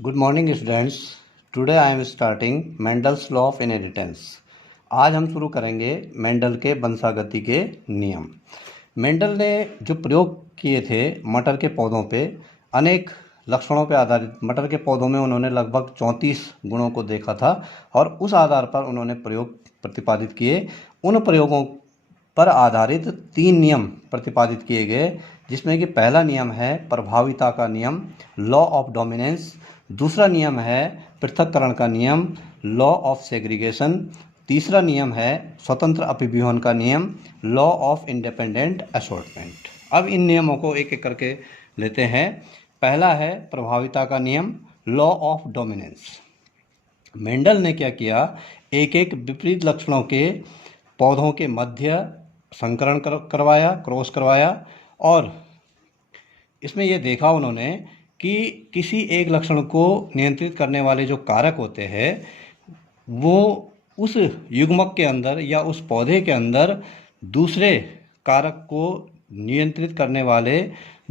Good morning students. Today I am starting Mendel's law of inheritance. आज हम शुरू करेंगे मेंडल के वंशागति के नियम। मेंडल ने जो प्रयोग किए थे मटर के पौधों पे, अनेक लक्षणों पर आधारित मटर के पौधों में उन्होंने लगभग 34 गुणों को देखा था और उस आधार पर उन्होंने प्रयोग प्रतिपादित किए। उन प्रयोगों पर आधारित 3 नियम प्रतिपादित किए गए, जिसमें कि पहला नियम है प्रभाविता का नियम, लॉ ऑफ डोमिनेंस। दूसरा नियम है पृथक्करण का नियम, लॉ ऑफ सेग्रीगेशन। तीसरा नियम है स्वतंत्र अभिव्यूहन का नियम, लॉ ऑफ इंडिपेंडेंट असॉर्टमेंट। अब इन नियमों को एक एक करके लेते हैं। पहला है प्रभाविता का नियम, लॉ ऑफ डोमिनेंस। मेंडल ने क्या किया, एक एक विपरीत लक्षणों के पौधों के मध्य संकरण करवाया, क्रॉस करवाया, और इसमें यह देखा उन्होंने कि किसी एक लक्षण को नियंत्रित करने वाले जो कारक होते हैं वो उस युग्मक के अंदर या उस पौधे के अंदर दूसरे कारक को नियंत्रित करने वाले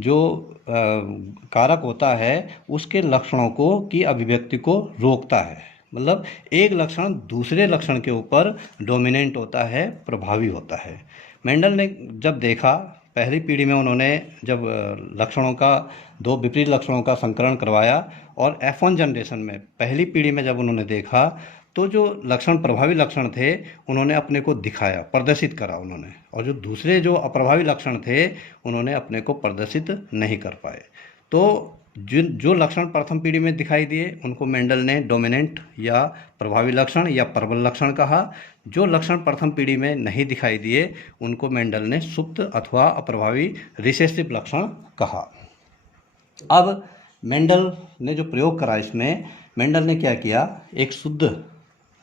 जो कारक होता है उसके लक्षणों को की अभिव्यक्ति को रोकता है। मतलब एक लक्षण दूसरे लक्षण के ऊपर डोमिनेंट होता है, प्रभावी होता है। मेंडल ने जब देखा, पहली पीढ़ी में उन्होंने जब लक्षणों का दो विपरीत लक्षणों का संकरण करवाया और F1 जनरेशन में पहली पीढ़ी में जब उन्होंने देखा तो जो लक्षण प्रभावी लक्षण थे उन्होंने अपने को दिखाया, प्रदर्शित करा उन्होंने, और जो दूसरे जो अप्रभावी लक्षण थे उन्होंने अपने को प्रदर्शित नहीं कर पाए। तो जो लक्षण प्रथम पीढ़ी में दिखाई दिए उनको मेंडल ने डोमिनेंट या प्रभावी लक्षण या प्रबल लक्षण कहा। जो लक्षण प्रथम पीढ़ी में नहीं दिखाई दिए उनको मेंडल ने सुप्त अथवा अप्रभावी रिसेसिव लक्षण कहा। अब मेंडल ने जो प्रयोग करा, इसमें मेंडल ने क्या किया, एक शुद्ध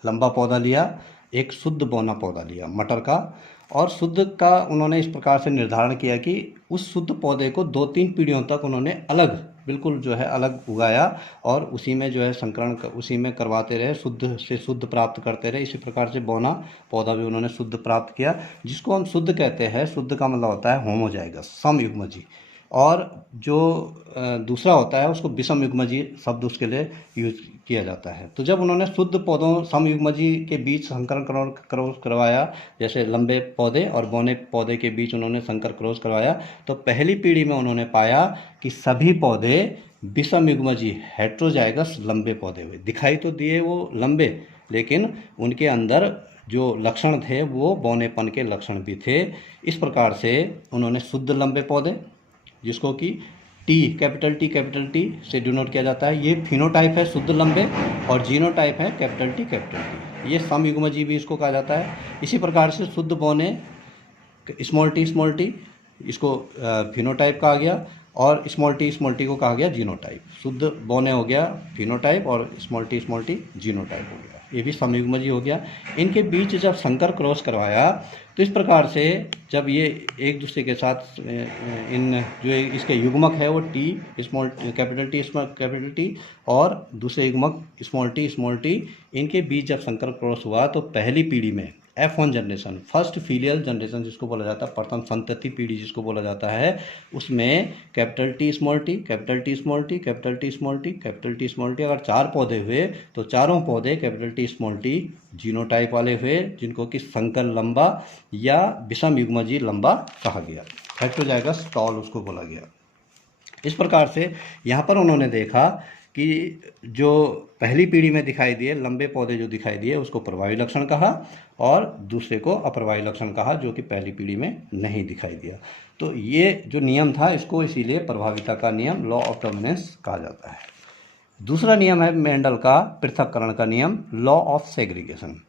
लंबा पौधा लिया, एक शुद्ध बौना पौधा लिया मटर का, और शुद्ध का उन्होंने इस प्रकार से निर्धारण किया कि उस शुद्ध पौधे को 2-3 पीढ़ियों तक उन्होंने अलग, बिल्कुल जो है अलग उगाया और उसी में जो है संकरण उसी में करवाते रहे, शुद्ध से शुद्ध प्राप्त करते रहे। इसी प्रकार से बौना पौधा भी उन्होंने शुद्ध प्राप्त किया, जिसको हम शुद्ध कहते हैं। शुद्ध का मतलब होता है होमोजाइगस, समयुग्मजी, और जो दूसरा होता है उसको विषम युग्मजी शब्द उसके लिए यूज किया जाता है। तो जब उन्होंने शुद्ध पौधों समयुग्मजी के बीच संकरण क्रॉस करवाया, जैसे लंबे पौधे और बौने पौधे के बीच उन्होंने संकर क्रॉस करवाया, तो पहली पीढ़ी में उन्होंने पाया कि सभी पौधे विषम युग्मजी हेट्रोजाइगस लंबे पौधे हुए। दिखाई तो दिए वो लंबे, लेकिन उनके अंदर जो लक्षण थे वो बौनेपन के लक्षण भी थे। इस प्रकार से उन्होंने शुद्ध लंबे पौधे, जिसको कि कैपिटल टी से डिनोट किया जाता है, ये फिनोटाइप है शुद्ध लंबे, और जीनोटाइप है कैपिटल टी। ये समयुग्मजी भी इसको कहा जाता है। इसी प्रकार से शुद्ध बौने स्मॉल टी, इसको फिनोटाइप कहा गया, और स्मॉल टी को कहा गया जीनोटाइप। शुद्ध बौने हो गया फिनोटाइप और स्मॉल टी जीनोटाइप हो गया, ये भी समयुग्मजी हो गया। इनके बीच जब संकर क्रॉस करवाया तो इस प्रकार से जब ये एक दूसरे के साथ इन जो इसके युग्मक है वो कैपिटल टी और दूसरे युग्मक स्मॉल टी, इनके बीच जब संकर क्रॉस हुआ तो पहली पीढ़ी में F1 generation, first filial generation जिसको बोला जाता है, प्रथम संतति पीढ़ी जिसको बोला जाता है, उसमें capital T small T, capital T small T, capital T small T, capital T small T, अगर 4 पौधे हुए तो चारों पौधे capital T small T genotype वाले हुए, जिनको कि संकर लंबा या विषम युग्मजी लंबा कहा गया। हेट्रोजाइगस टॉल उसको बोला गया। इस प्रकार से यहाँ पर उन्होंने देखा कि जो पहली पीढ़ी में दिखाई दिए लंबे पौधे जो दिखाई दिए उसको प्रभावी लक्षण कहा, और दूसरे को अप्रभावी लक्षण कहा, जो कि पहली पीढ़ी में नहीं दिखाई दिया। तो ये जो नियम था इसको इसीलिए प्रभाविता का नियम, लॉ ऑफ डोमिनेंस कहा जाता है। दूसरा नियम है मेंडल का पृथक्करण का नियम, law of segregation.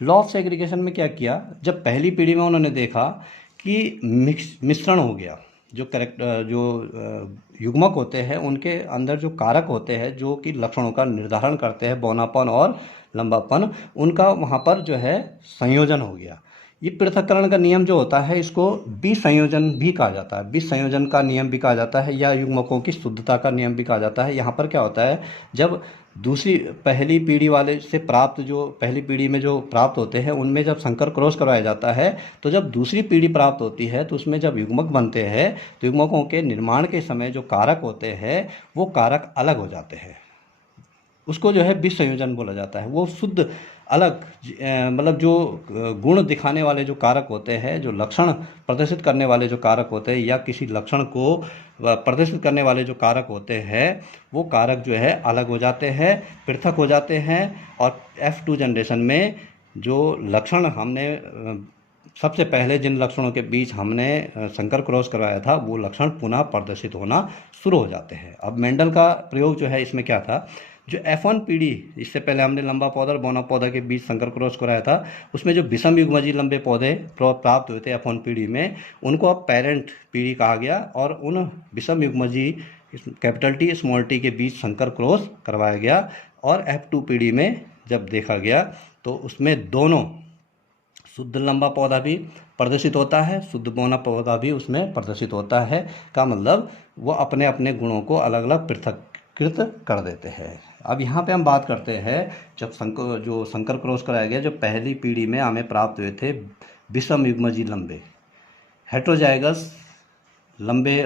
Law of segregation में क्या किया, जब पहली पीढ़ी में उन्होंने देखा कि मिश्रण हो गया, जो युग्मक होते हैं उनके अंदर जो कारक होते हैं जो कि लक्षणों का निर्धारण करते हैं, बौनापन और लंबापन, उनका वहाँ पर जो है संयोजन हो गया। ये पृथक्करण का नियम जो होता है इसको विसंयोजन भी कहा जाता है, विसंयोजन का नियम भी कहा जाता है, या युग्मकों की शुद्धता का नियम भी कहा जाता है। यहाँ पर क्या होता है, जब दूसरी पहली पीढ़ी वाले से प्राप्त जो पहली पीढ़ी में जो प्राप्त होते हैं उनमें जब संकर क्रॉस करवाया जाता है, तो जब दूसरी पीढ़ी प्राप्त होती है तो उसमें जब युग्मक बनते हैं तो युग्मकों के निर्माण के समय जो कारक होते हैं वो कारक अलग हो जाते हैं। उसको जो है विष संयोजन बोला जाता है। वो शुद्ध अलग मतलब जो गुण दिखाने वाले जो कारक होते हैं, जो लक्षण प्रदर्शित करने वाले जो कारक होते हैं, या किसी लक्षण को प्रदर्शित करने वाले जो कारक होते हैं, वो कारक जो है अलग हो जाते हैं, पृथक हो जाते हैं। और F2 जनरेशन में जो लक्षण हमने सबसे पहले जिन लक्षणों के बीच हमने संकर क्रॉस करवाया था, वो लक्षण पुनः प्रदर्शित होना शुरू हो जाते हैं। अब मेंडल का प्रयोग जो है इसमें क्या था, जो F1 पीढ़ी, इससे पहले हमने लंबा पौधा और बौना पौधा के बीच संकर क्रॉस कराया था, उसमें जो विषम युग्मजी लंबे पौधे प्राप्त हुए थे F1 पीढ़ी में, उनको अब पेरेंट पीढ़ी कहा गया। और उन विषम युग्मजी कैपिटल टी स्मॉल टी के बीच संकर क्रॉस करवाया गया। और F2 पीढ़ी में जब देखा गया तो उसमें दोनों शुद्ध लंबा पौधा भी प्रदर्शित होता है, शुद्ध बौना पौधा भी उसमें प्रदर्शित होता है। का मतलब वो अपने अपने गुणों को अलग अलग पृथक्कृत कर देते हैं। अब यहाँ पे हम बात करते हैं, जब संकर क्रॉस कराया गया, जो पहली पीढ़ी में हमें प्राप्त हुए थे विषम युग्मजी लंबे हेट्रोजाइगस लंबे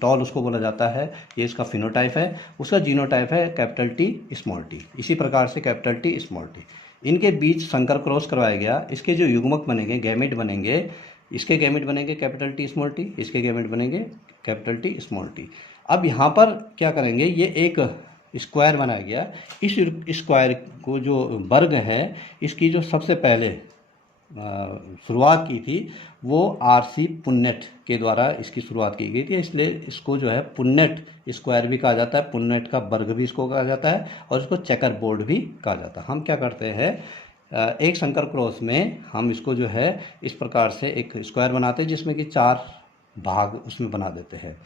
टॉल उसको बोला जाता है, ये इसका फिनोटाइप है। उसका जीनोटाइप है कैपिटल टी स्मॉल टी। इसी प्रकार से कैपिटल टी स्मॉल टी, इनके बीच संकर क्रॉस करवाया गया। इसके जो युग्मक बनेंगे, गैमेट बनेंगे, इसके गैमेट बनेंगे कैपिटल टी स्मॉल टी, इसके गैमेट बनेंगे कैपिटल टी स्मॉल टी। अब यहाँ पर क्या करेंगे, ये एक स्क्वायर बनाया गया। इस स्क्वायर को जो वर्ग है, इसकी जो सबसे पहले शुरुआत की थी वो RC पुन्नेट के द्वारा इसकी शुरुआत की गई थी। इसलिए इसको जो है पुन्नेट स्क्वायर भी कहा जाता है, पुन्नेट का वर्ग भी इसको कहा जाता है, और इसको चेकर बोर्ड भी कहा जाता है। हम क्या करते हैं, एक संकर क्रॉस में हम इसको जो है इस प्रकार से एक स्क्वायर बनाते हैं, जिसमें कि 4 भाग उसमें बना देते हैं।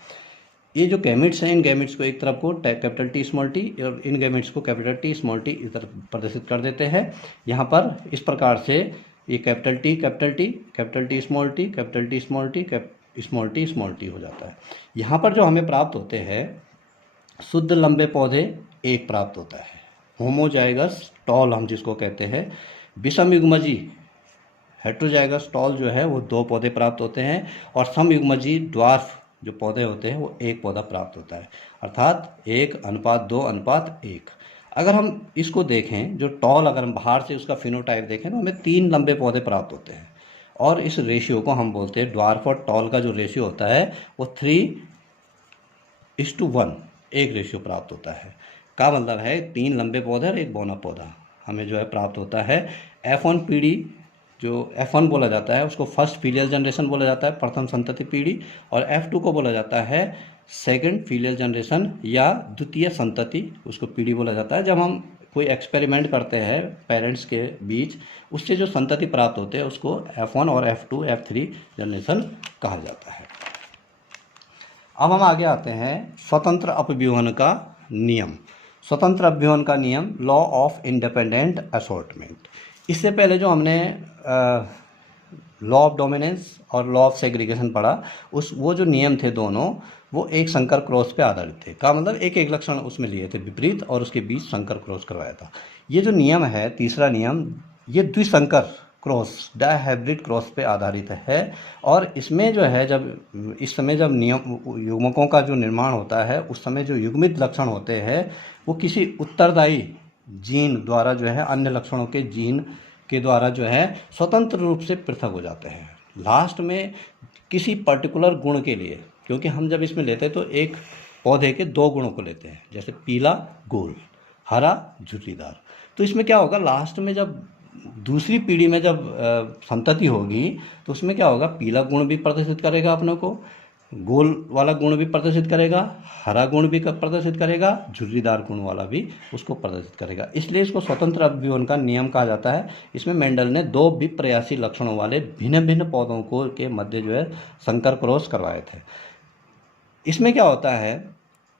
ये जो गैमेट्स हैं, इन गैमेट्स को एक तरफ को कैपिटल टी स्मॉल टी, और इन गैमेट्स को कैपिटल टी स्मॉल टी इस तरफ प्रदर्शित कर देते हैं। यहाँ पर इस प्रकार से ये capital T capital T, capital T small T, capital T small T, small T हो जाता है। यहाँ पर जो हमें प्राप्त होते हैं शुद्ध लंबे पौधे एक प्राप्त होता है, होमोजाइगस टॉल हम जिसको कहते हैं। विषम युग्मजी हेट्रोजाइगस टॉल जो है वो 2 पौधे प्राप्त होते हैं, और सम युग्मजी ड्वार्फ जो पौधे होते हैं वो 1 पौधा प्राप्त होता है, अर्थात 1:2:1। अगर हम इसको देखें, जो टॉल, अगर हम बाहर से उसका फिनोटाइप देखें तो हमें 3 लंबे पौधे प्राप्त होते हैं, और इस रेशियो को हम बोलते हैं, ड्वार्फ और टॉल का जो रेशियो होता है वो 3:1 एक रेशियो प्राप्त होता है। का मतलब है 3 लंबे पौधे और 1 बौना पौधा हमें जो है प्राप्त होता है। F1 पीढ़ी, जो F1 बोला जाता है उसको फर्स्ट फीलियल जनरेशन बोला जाता है, प्रथम संतति पीढ़ी, और F2 को बोला जाता है सेकंड फीलियल जनरेशन या द्वितीय संतति, उसको पीढ़ी बोला जाता है। जब हम कोई एक्सपेरिमेंट करते हैं पेरेंट्स के बीच, उससे जो संतति प्राप्त होते हैं उसको F1 और F2 F3 जनरेशन कहा जाता है। अब हम आगे आते हैं स्वतंत्र अपव्यूहन का नियम। स्वतंत्र अपव्यूहन का नियम, लॉ ऑफ इंडिपेंडेंट असॉर्टमेंट। इससे पहले जो हमने लॉ ऑफ डोमिनेंस और लॉ ऑफ सेग्रीगेशन पढ़ा, वो जो नियम थे दोनों, वो एक संकर क्रॉस पे आधारित थे। का मतलब एक एक लक्षण उसमें लिए थे विपरीत, और उसके बीच संकर क्रॉस करवाया था। ये जो नियम है, तीसरा नियम, ये द्विसंकर क्रॉस, डायहाइब्रिड क्रॉस पे आधारित है। और इसमें जो है, जब इस समय जब नियम युग्मकों का जो निर्माण होता है, उस समय जो युग्मित लक्षण होते हैं वो किसी उत्तरदायी जीन द्वारा जो है अन्य लक्षणों के जीन के द्वारा जो है स्वतंत्र रूप से पृथक हो जाते हैं। लास्ट में किसी पर्टिकुलर गुण के लिए, क्योंकि हम जब इसमें लेते हैं तो एक पौधे के 2 गुणों को लेते हैं, जैसे पीला गोल, हरा झुर्रीदार। तो इसमें क्या होगा, लास्ट में जब दूसरी पीढ़ी में जब संतति होगी तो उसमें क्या होगा, पीला गुण भी प्रदर्शित करेगा अपने को, गोल वाला गुण भी प्रदर्शित करेगा, हरा गुण भी प्रदर्शित करेगा, झुर्रीदार गुण वाला भी उसको प्रदर्शित करेगा। इसलिए इसको स्वतंत्र अपव्यूहन का नियम कहा जाता है। इसमें मेंडल ने 2 विप्रयासी लक्षणों वाले भिन्न भिन्न पौधों को के मध्य जो है संकर क्रॉस करवाए थे। इसमें क्या होता है,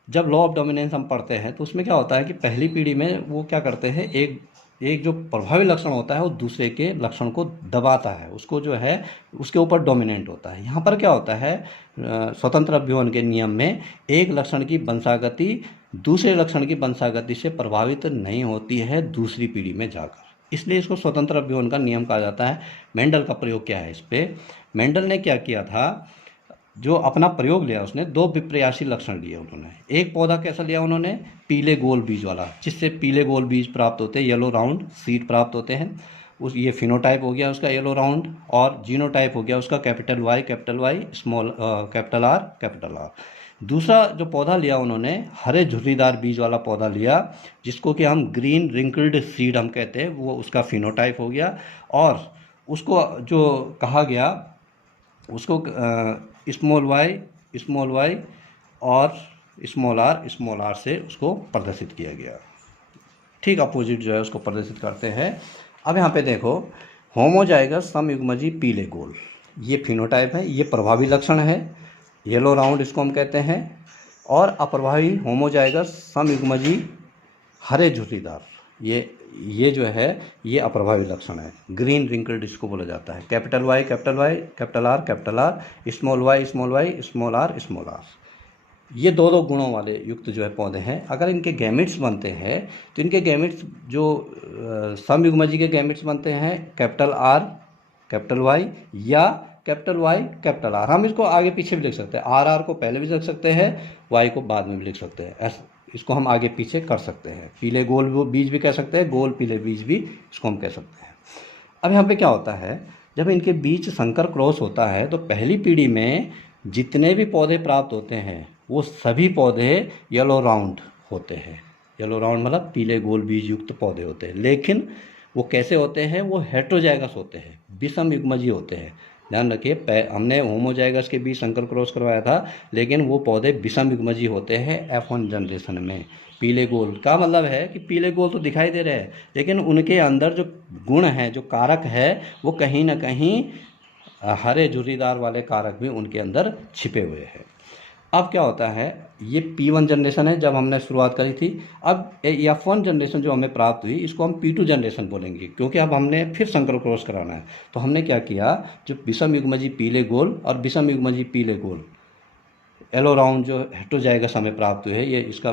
जब लॉ ऑफ डोमिनेंस हम पढ़ते हैं तो उसमें क्या होता है कि पहली पीढ़ी में वो क्या करते हैं, एक जो प्रभावी लक्षण होता है वो दूसरे के लक्षण को दबाता है, उसको जो है उसके ऊपर डोमिनेंट होता है। यहाँ पर क्या होता है, स्वतंत्र अपव्यूहन के नियम में एक लक्षण की वंशागति दूसरे लक्षण की वंशागति से प्रभावित नहीं होती है दूसरी पीढ़ी में जाकर, इसलिए इसको स्वतंत्र अपव्यूहन का नियम कहा जाता है। मेंडल का प्रयोग क्या है इस पर, मेंडल ने क्या किया था, जो अपना प्रयोग लिया उसने, दो विप्रयासी लक्षण लिए उन्होंने। एक पौधा कैसा लिया उन्होंने, पीले गोल बीज वाला, जिससे पीले गोल बीज प्राप्त होते हैं, येलो राउंड सीड प्राप्त होते हैं। उस ये फिनोटाइप हो गया उसका येलो राउंड, और जीनोटाइप हो गया उसका capital Y small capital R. दूसरा जो पौधा लिया उन्होंने, हरे झुर्रीदार बीज वाला पौधा लिया, जिसको कि हम ग्रीन रिंकल्ड सीड हम कहते हैं, वो उसका फिनोटाइप हो गया। और उसको जो कहा गया, उसको स्मॉल वाई और स्मॉल आर से उसको प्रदर्शित किया गया। ठीक अपोजिट जो है उसको प्रदर्शित करते हैं। अब यहाँ पे देखो, होमोजाइगस समयुग्मजी पीले गोल, ये फिनोटाइप है, ये प्रभावी लक्षण है, येलो राउंड इसको हम कहते हैं। और अप्रभावी होमोजाइगस समयुग्मजी हरे झुर्रीदार, ये जो है ये अप्रभावी लक्षण है, ग्रीन रिंकल्ड इसको बोला जाता है। Capital Y capital R small R, ये दो गुणों वाले युक्त जो है पौधे हैं। अगर इनके गैमेट्स बनते हैं तो इनके गैमेट्स जो समयुग्मजी के गैमेट्स बनते हैं कैपिटल आर कैपिटल वाई या कैपिटल वाई कैपिटल आर। हम इसको आगे पीछे भी लिख सकते हैं, आर को पहले भी लिख सकते हैं, वाई को बाद में भी लिख सकते हैं, इसको हम आगे पीछे कर सकते हैं। पीले गोल बीज भी कह सकते हैं, गोल पीले बीज भी इसको हम कह सकते हैं। अब यहाँ पे क्या होता है, जब इनके बीच संकर क्रॉस होता है तो पहली पीढ़ी में जितने भी पौधे प्राप्त होते हैं वो सभी पौधे येलो राउंड होते हैं। येलो राउंड मतलब पीले गोल बीज युक्त पौधे होते हैं। लेकिन वो कैसे होते हैं, वो हेट्रोजाइगस होते हैं, विषम युग्मजी होते हैं। ध्यान रखिए, हमने होमोजाइगस के बीच संकर क्रॉस करवाया था, लेकिन वो पौधे विषम युग्मजी होते हैं F1 जनरेशन में। पीले गोल का मतलब है कि पीले गोल तो दिखाई दे रहे हैं, लेकिन उनके अंदर जो गुण हैं, जो कारक है, वो कहीं ना कहीं हरे झुर्रीदार वाले कारक भी उनके अंदर छिपे हुए हैं। अब क्या होता है, ये P1 जनरेशन है जब हमने शुरुआत करी थी। अब F1 जनरेशन जो हमें प्राप्त हुई, इसको हम P2 जनरेशन बोलेंगे, क्योंकि अब हमने फिर संकर क्रॉस कराना है। तो हमने क्या किया, जो विषम युग्मजी पीले गोल और विषम युग्मजी पीले गोल येलो राउंड जो हेट्रोजाइगस हमें प्राप्त हुए, ये इसका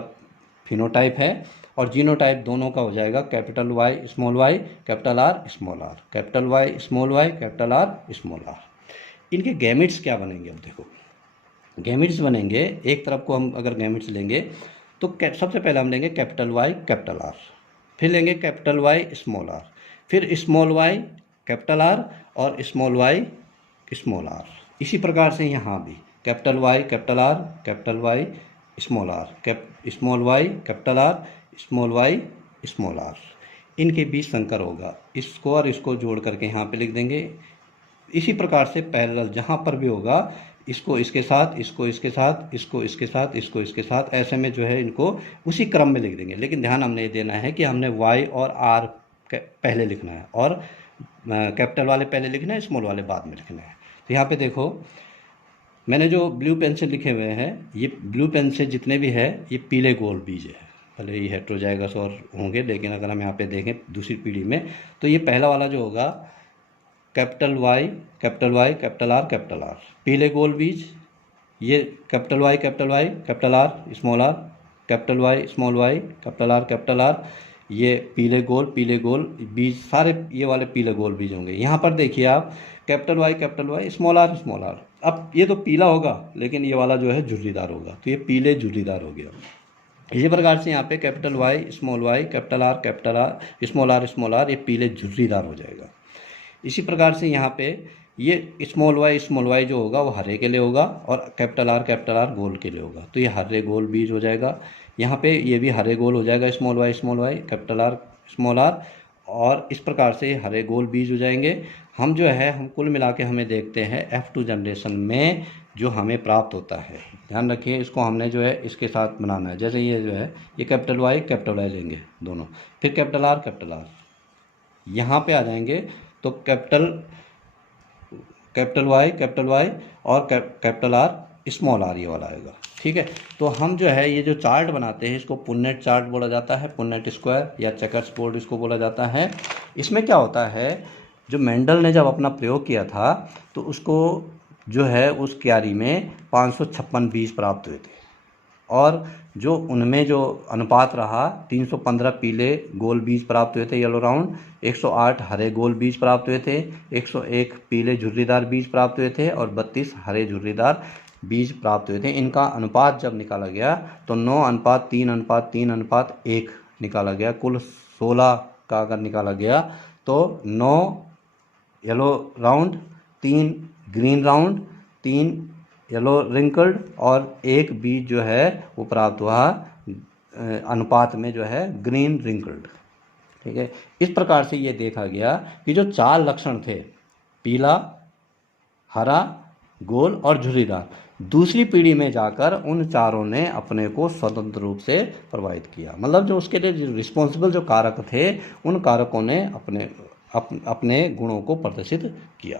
फिनोटाइप है। और जीनोटाइप दोनों का हो जाएगा capital Y capital R small R, capital Y capital R small R. इनके गैमेट्स क्या बनेंगे, अब देखो गैमेट्स बनेंगे। एक तरफ को हम अगर गैमेट्स लेंगे तो सबसे पहले हम लेंगे कैपिटल वाई कैपिटल आर, फिर लेंगे कैपिटल वाई स्मॉल आर, फिर स्मॉल वाई कैपिटल आर और स्मॉल वाई स्मॉल आर। इसी प्रकार से यहाँ भी capital Y capital R, capital Y small R, small Y capital R, small Y small R. इनके बीच संकर होगा, इसको और इसको जोड़ करके यहाँ पे लिख देंगे। इसी प्रकार से पैरेलल जहाँ पर भी होगा, इसको इसके साथ, इसको इसके साथ, इसको इसके साथ, इसको इसके साथ, ऐसे में जो है इनको उसी क्रम में लिख देंगे। लेकिन ध्यान हमने ये देना है कि हमने वाई और आर पहले लिखना है और कैपिटल वाले पहले लिखना है, स्मॉल वाले बाद में लिखना है। तो यहाँ पे देखो, मैंने जो ब्लू पेन से लिखे हुए हैं, ये ब्लू पेन से जितने भी है ये पीले गोल बीज है। भले ही हेट्रोजाइगस और होंगे, लेकिन अगर हम यहाँ पे देखें दूसरी पीढ़ी में, तो ये पहला वाला जो होगा कैपिटल वाई कैपिटल आर पीले गोल बीज, ये capital Y capital R small R, capital Y small Y capital R, ये पीले गोल बीज, सारे ये वाले पीले गोल बीज होंगे। यहाँ पर देखिए आप, कैपिटल वाई स्मॉल आर। अब ये तो पीला होगा, लेकिन ये वाला जो है झुर्रीदार होगा, तो ये पीले झुर्रीदार हो गया। इसी प्रकार से यहाँ पे capital Y capital R small R, ये पीले झुर्रीदार हो जाएगा। इसी प्रकार से यहाँ पे ये स्मॉल वाई जो होगा वो हरे के लिए होगा और कैपिटल आर गोल के लिए होगा, तो ये हरे गोल बीज हो जाएगा। यहाँ पे ये भी हरे गोल हो जाएगा, small Y capital R small R, और इस प्रकार से हरे गोल बीज हो जाएंगे। हम जो है, हम कुल मिला के हमें देखते हैं F2 जनरेशन में जो हमें प्राप्त होता है। ध्यान रखिए, इसको हमने जो है इसके साथ बनाना है। जैसे ये जो है, ये कैपिटल वाई लेंगे दोनों, फिर कैपिटल आर यहाँ पे आ जाएंगे, तो कैपिटल वाई और कैपिटल आर स्मॉल आर, ये वाला आएगा। ठीक है, तो हम जो है ये जो चार्ट बनाते हैं, इसको पुन्नेट चार्ट बोला जाता है, पुन्नेट स्क्वायर या चेकर्स बोर्ड इसको बोला जाता है। इसमें क्या होता है, जो मेंडल ने जब अपना प्रयोग किया था तो उसको जो है उस क्यारी में 556 बीज प्राप्त हुए थे, और जो उनमें जो अनुपात रहा, 315 पीले गोल बीज प्राप्त हुए थे येलो राउंड, 108 हरे गोल बीज प्राप्त हुए थे, 101 पीले झुर्रीदार बीज प्राप्त हुए थे और 32 हरे झुर्रीदार बीज प्राप्त हुए थे। इनका अनुपात जब निकाला गया तो 9:3:3:1 निकाला गया। कुल 16 का अगर निकाला गया तो 9 yellow round, 3 green round, 3 yellow wrinkled और 1 बीज जो है वो प्राप्त हुआ अनुपात में जो है ग्रीन रिंकल्ड। ठीक है, इस प्रकार से ये देखा गया कि जो 4 लक्षण थे, पीला, हरा, गोल और झुर्रीदार, दूसरी पीढ़ी में जाकर उन चारों ने अपने को स्वतंत्र रूप से प्रभावित किया। मतलब जो उसके लिए रिस्पॉन्सिबल जो कारक थे, उन कारकों ने अपने गुणों को प्रदर्शित किया।